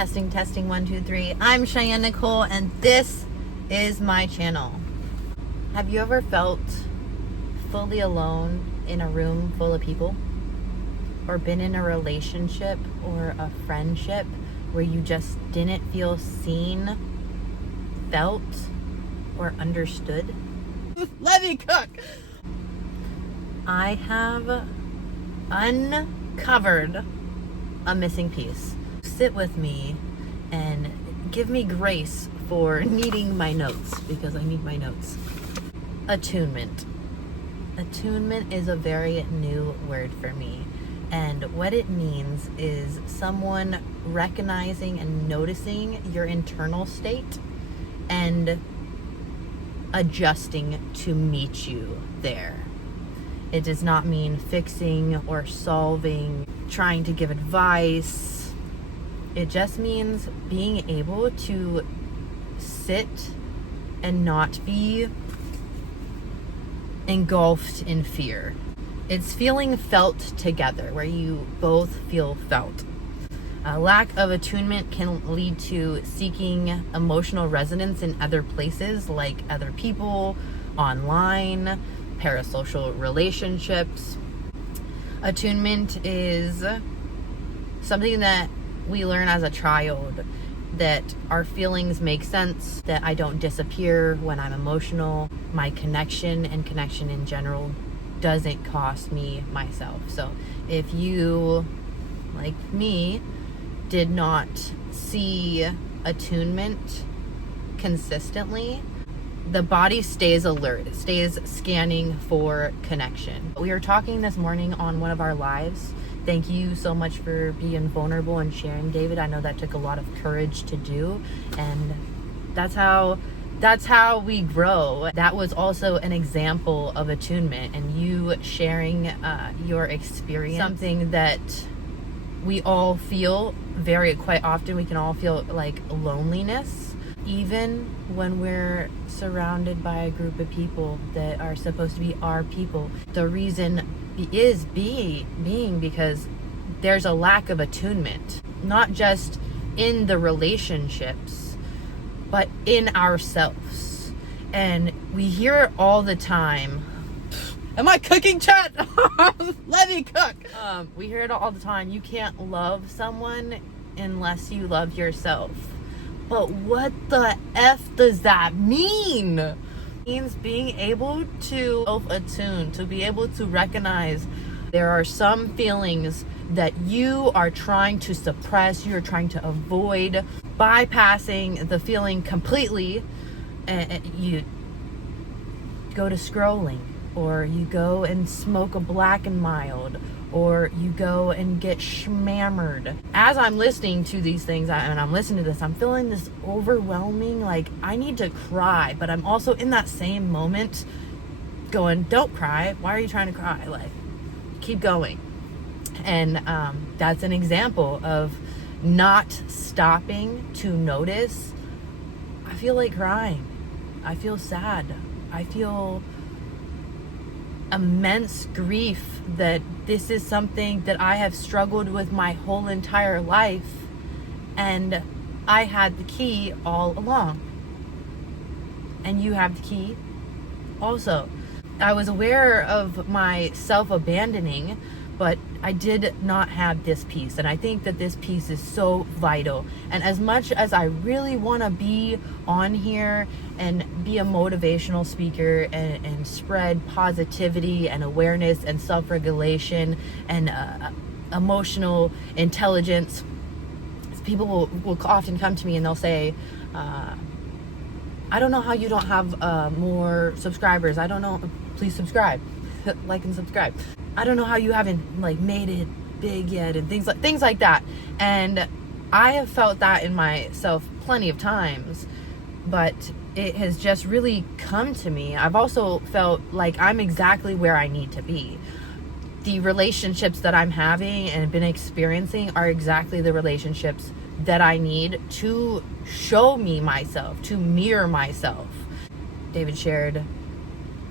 Testing 1 2 3. I'm Cheyenne Nicole and this is my channel. Have you ever felt fully alone in a room full of people? Or been in a relationship or a friendship where you just didn't feel seen, felt, or understood? Let me cook! I have uncovered a missing piece. Sit with me and give me grace for needing my notes, because I need my notes. Attunement. Attunement is a very new word for me. And what it means is someone recognizing and noticing your internal state and adjusting to meet you there. It does not mean fixing or solving, trying to give advice. It just means being able to sit and not be engulfed in fear. It's feeling felt together, where you both feel felt. A lack of attunement can lead to seeking emotional resonance in other places, like other people, online, parasocial relationships. Attunement is something that we learn as a child, that our feelings make sense, that I don't disappear when I'm emotional. My connection and connection in general doesn't cost me myself. So if you, like me, did not see attunement consistently, the body stays alert. It stays scanning for connection. We were talking this morning on one of our lives. Thank you so much for being vulnerable and sharing, David. I know that took a lot of courage to do, and that's how we grow. That was also an example of attunement, and you sharing your experience, something that we all feel quite often. We can all feel like loneliness, even when we're surrounded by a group of people that are supposed to be our people. The reason is being because there's a lack of attunement, not just in the relationships, but in ourselves. And we hear it all the time. Am I cooking, chat? Let me cook. We hear it all the time. You can't love someone unless you love yourself. But what the F does that mean? It means being able to self-attune, to be able to recognize there are some feelings that you are trying to suppress, you're trying to avoid, bypassing the feeling completely, and you go to scrolling, or you go and smoke a Black and Mild, or you go and get schmammered. As I'm listening to these things, and I'm listening to this, I'm feeling this overwhelming, like I need to cry, but I'm also in that same moment going, don't cry. Why are you trying to cry? Like, keep going. And that's an example of not stopping to notice. I feel like crying. I feel sad. I feel immense grief that this is something that I have struggled with my whole entire life, and I had the key all along, and you have the key also. I was aware of my self-abandoning, but I did not have this piece, and I think that this piece is so vital. And as much as I really want to be on here and be a motivational speaker and spread positivity and awareness and self-regulation and emotional intelligence, people will often come to me and they'll say, I don't know how you don't have more subscribers. I don't know. Please subscribe. Like and subscribe. I don't know how you haven't like made it big yet, and things like that. And I have felt that in myself plenty of times, but it has just really come to me. I've also felt like I'm exactly where I need to be. The relationships that I'm having and been experiencing are exactly the relationships that I need to show me myself, to mirror myself. David shared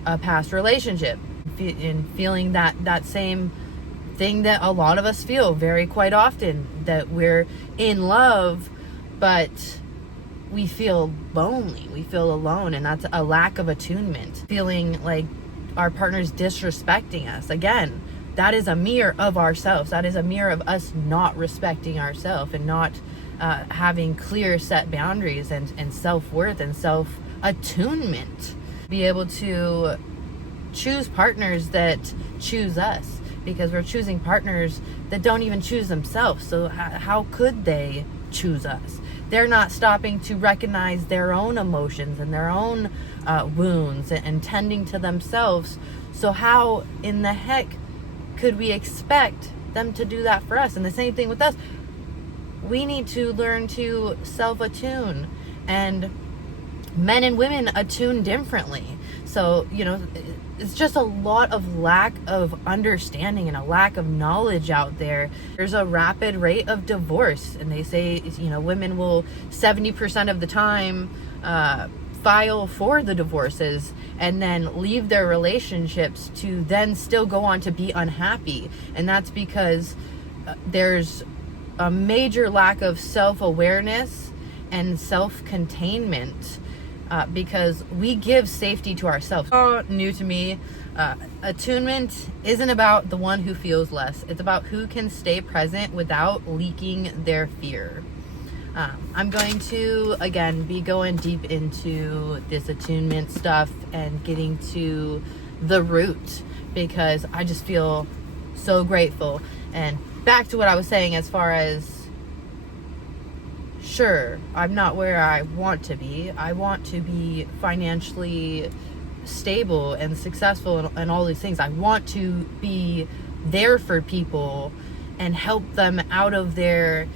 a past relationship and feeling that same thing that a lot of us feel very quite often, that we're in love but we feel lonely, we feel alone, and that's a lack of attunement. Feeling like our partner's disrespecting us. Again, that is a mirror of ourselves. That is a mirror of us not respecting ourselves and not having clear set boundaries and self-worth and self-attunement. Be able to choose partners that choose us, because we're choosing partners that don't even choose themselves. So how could they choose us? They're not stopping to recognize their own emotions and their own wounds and tending to themselves. So how in the heck could we expect them to do that for us? And the same thing with us. We need to learn to self-attune, and men and attune attune differently. So, it's just a lot of lack of understanding and a lack of knowledge out there. There's a rapid rate of divorce, and they say, women will 70% of the time file for the divorces and then leave their relationships to then still go on to be unhappy. And that's because there's a major lack of self-awareness and self-containment. Because we give safety to ourselves. Oh, new to me, attunement isn't about the one who feels less. It's about who can stay present without leaking their fear. I'm going to, again, be going deep into this attunement stuff and getting to the root, because I just feel so grateful. And back to what I was saying, as far as, sure, I'm not where I want to be. I want to be financially stable and successful and all these things. I want to be there for people and help them out of their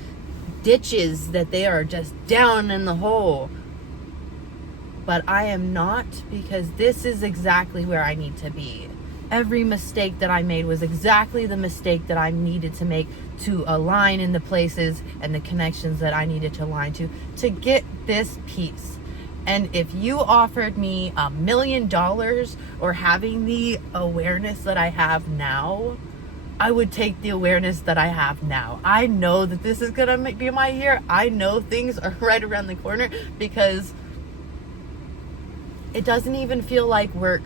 ditches that they are just down in the hole. But I am not, because this is exactly where I need to be. Every mistake that I made was exactly the mistake that I needed to make to align in the places and the connections that I needed to align to get this peace. And if you offered me $1 million or having the awareness that I have now, I would take the awareness that I have now. I know that this is gonna be my year. I know things are right around the corner, because it doesn't even feel like work.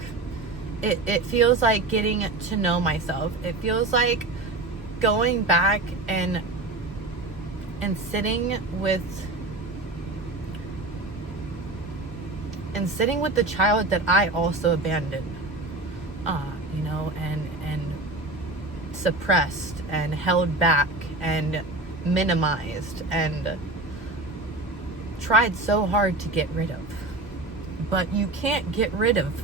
It feels like getting to know myself. It feels like going back and sitting with the child that I also abandoned, and suppressed and held back and minimized and tried so hard to get rid of. But you can't get rid of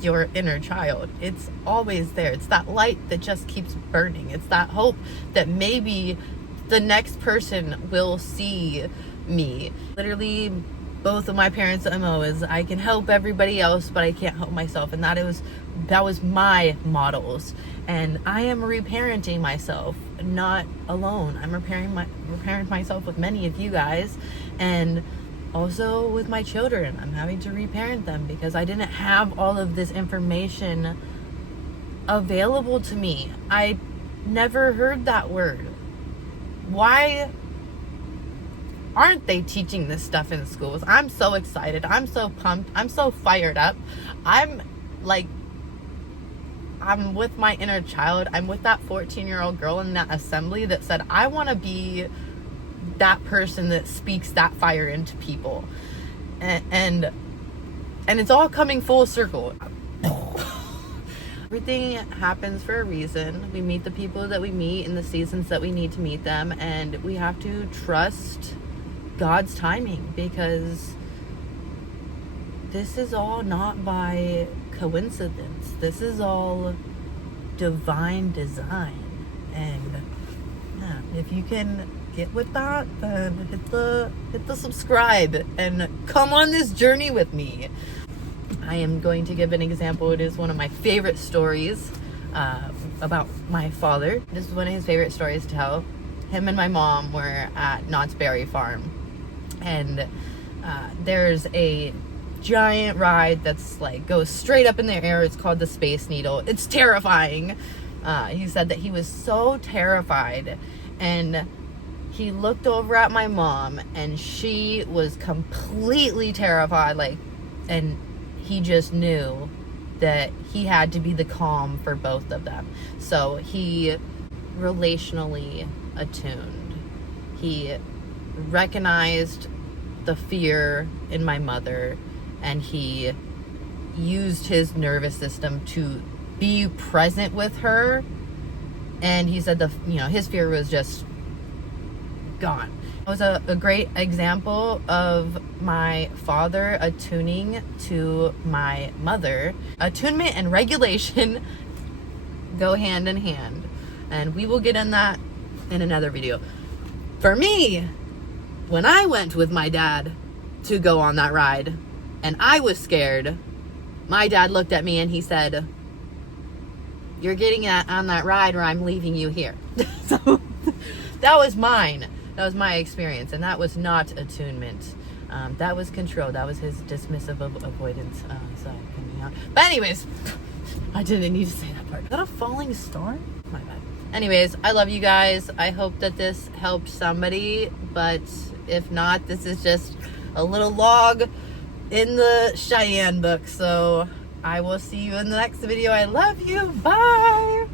your inner child. It's always there. It's that light that just keeps burning. It's that hope that maybe the next person will see me. Literally, both of my parents' MO is I can help everybody else, but I can't help myself. And that was my models. And I am reparenting myself, not alone. I'm reparenting myself with many of you guys, and also with my children. I'm having to reparent them because I didn't have all of this information available to me. I never heard that word. Why aren't they teaching this stuff in schools? I'm so excited. I'm so pumped. I'm so fired up. I'm with my inner child. I'm with that 14-year-old girl in that assembly that said, I want to be that person that speaks that fire into people. And it's all coming full circle. Everything happens for a reason. We meet the people that we meet in the seasons that we need to meet them, and we have to trust God's timing, because this is all not by coincidence. This is all divine design. And yeah, if you can get with that, then hit the subscribe and come on this journey with me. I am going to give an example. It is one of my favorite stories about my father. This is one of his favorite stories to tell. Him and my mom were at Knott's Berry Farm, and there's a giant ride that's goes straight up in the air. It's called the Space Needle. It's terrifying. He said that he was so terrified and he looked over at my mom, and she was completely terrified, like, and he just knew that he had to be the calm for both of them. So he relationally attuned. He recognized the fear in my mother, and he used his nervous system to be present with her. And he said his fear was just gone. It was a great example of my father attuning to my mother. Attunement and regulation go hand in hand, and we will get in that in another video. For me, when I went with my dad to go on that ride and I was scared, my dad looked at me and he said, "You're getting on that ride or I'm leaving you here." So that was mine. That was my experience, and that was not attunement. That was control. That was his dismissive avoidance side coming out. But anyways, I didn't need to say that part. Is that a falling star? My bad. Anyways, I love you guys. I hope that this helped somebody, but if not, this is just a little log in the Cheyenne book. So I will see you in the next video. I love you. Bye.